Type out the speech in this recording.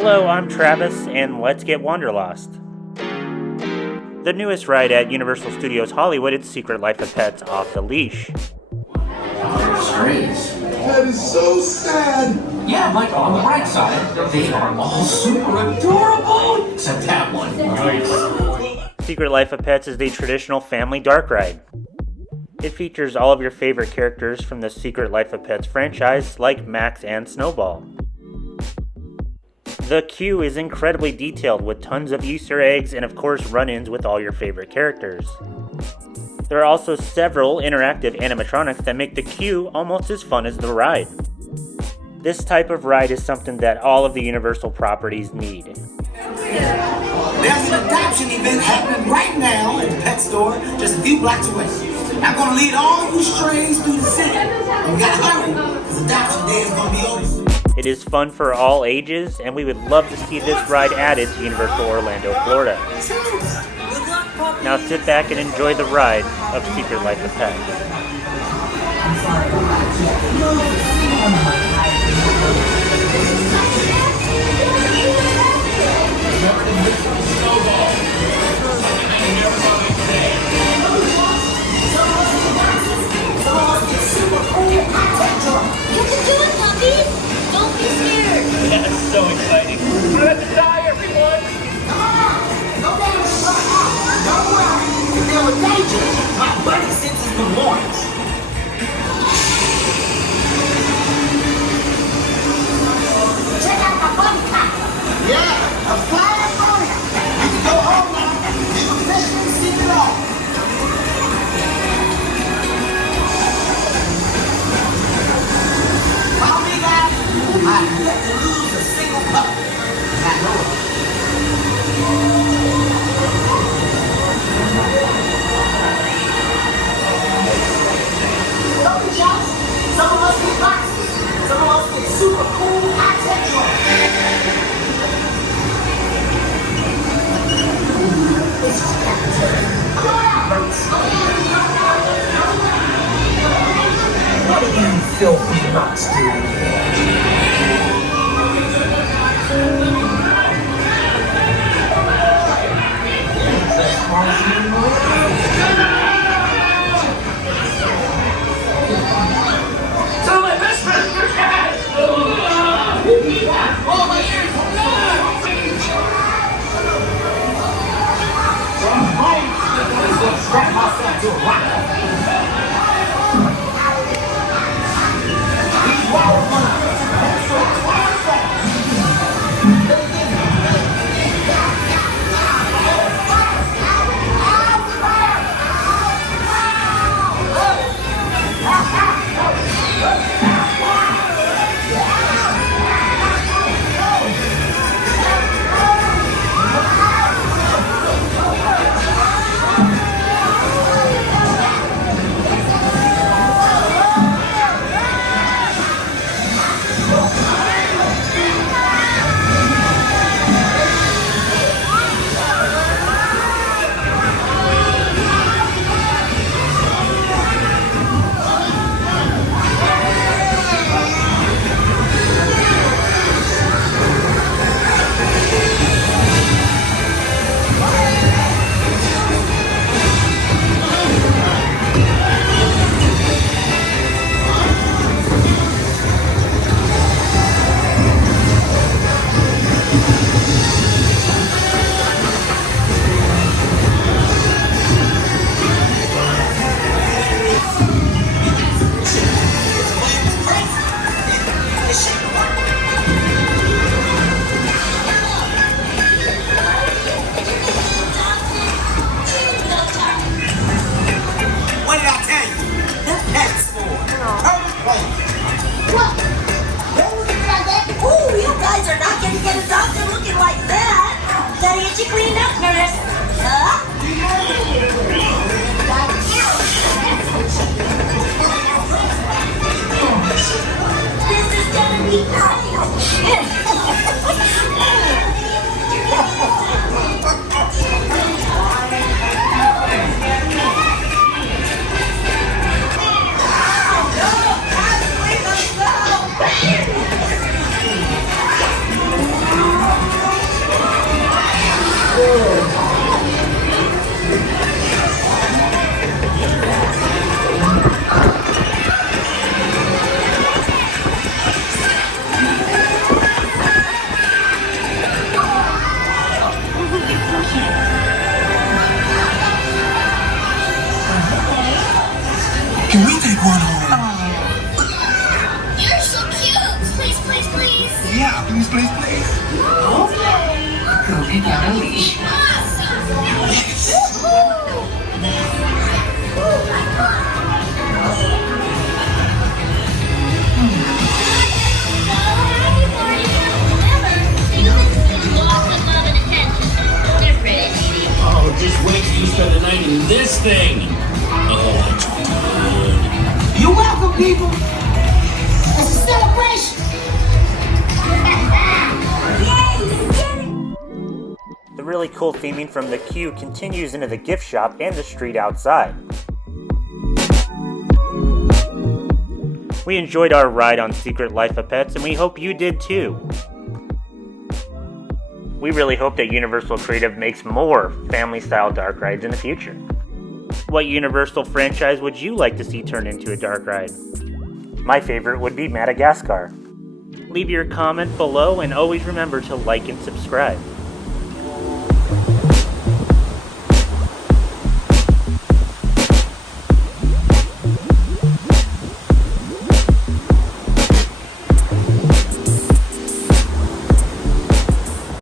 Hello, I'm Travis, and let's get Wanderlost. The newest ride at Universal Studios Hollywood is Secret Life of Pets Off the Leash. Strange. That is so sad. Yeah, but on the bright side, they are all super adorable, except that one. Secret Life of Pets is the traditional family dark ride. It features all of your favorite characters from the Secret Life of Pets franchise, like Max and Snowball. The queue is incredibly detailed with tons of Easter eggs and of course run-ins with all your favorite characters. There are also several interactive animatronics that make the queue almost as fun as the ride. This type of ride is something that all of the Universal properties need. There's an adoption event happening right now at the pet store just a few blocks away. I'm going to lead all you strays through the city. And we got to hurry because adoption day is going to be over. It is fun for all ages, and we would love to see this ride added to Universal Orlando, Florida. Now sit back and enjoy the ride of Secret Life of Pets. That's so exciting. We're about to die, everyone! Come on! No danger! Don't worry! If there were danger, my buddy senses the warnings. Check out my buddy cop. Yeah, a flying burner. You can go home now. You can officially see it all. Follow me, guys. I've yet to lose a single pup. I know it. Don't be shots. Some of us get boxes. Some of us get super cool high-tech drones. This is Captain. Come on out, Burks. What are you filthy nuts doing here? Strap myself to a rock. These wild ones are so fast. Yeah, please, please, please. Okay. Go pick out a leash. Oh, just wait till you spend the night in this thing. Oh, it's good. You're welcome, people. It's a celebration. The really cool theming from the queue continues into the gift shop and the street outside. We enjoyed our ride on Secret Life of Pets, and we hope you did too. We really hope that Universal Creative makes more family-style dark rides in the future. What Universal franchise would you like to see turned into a dark ride? My favorite would be Madagascar. Leave your comment below and always remember to like and subscribe.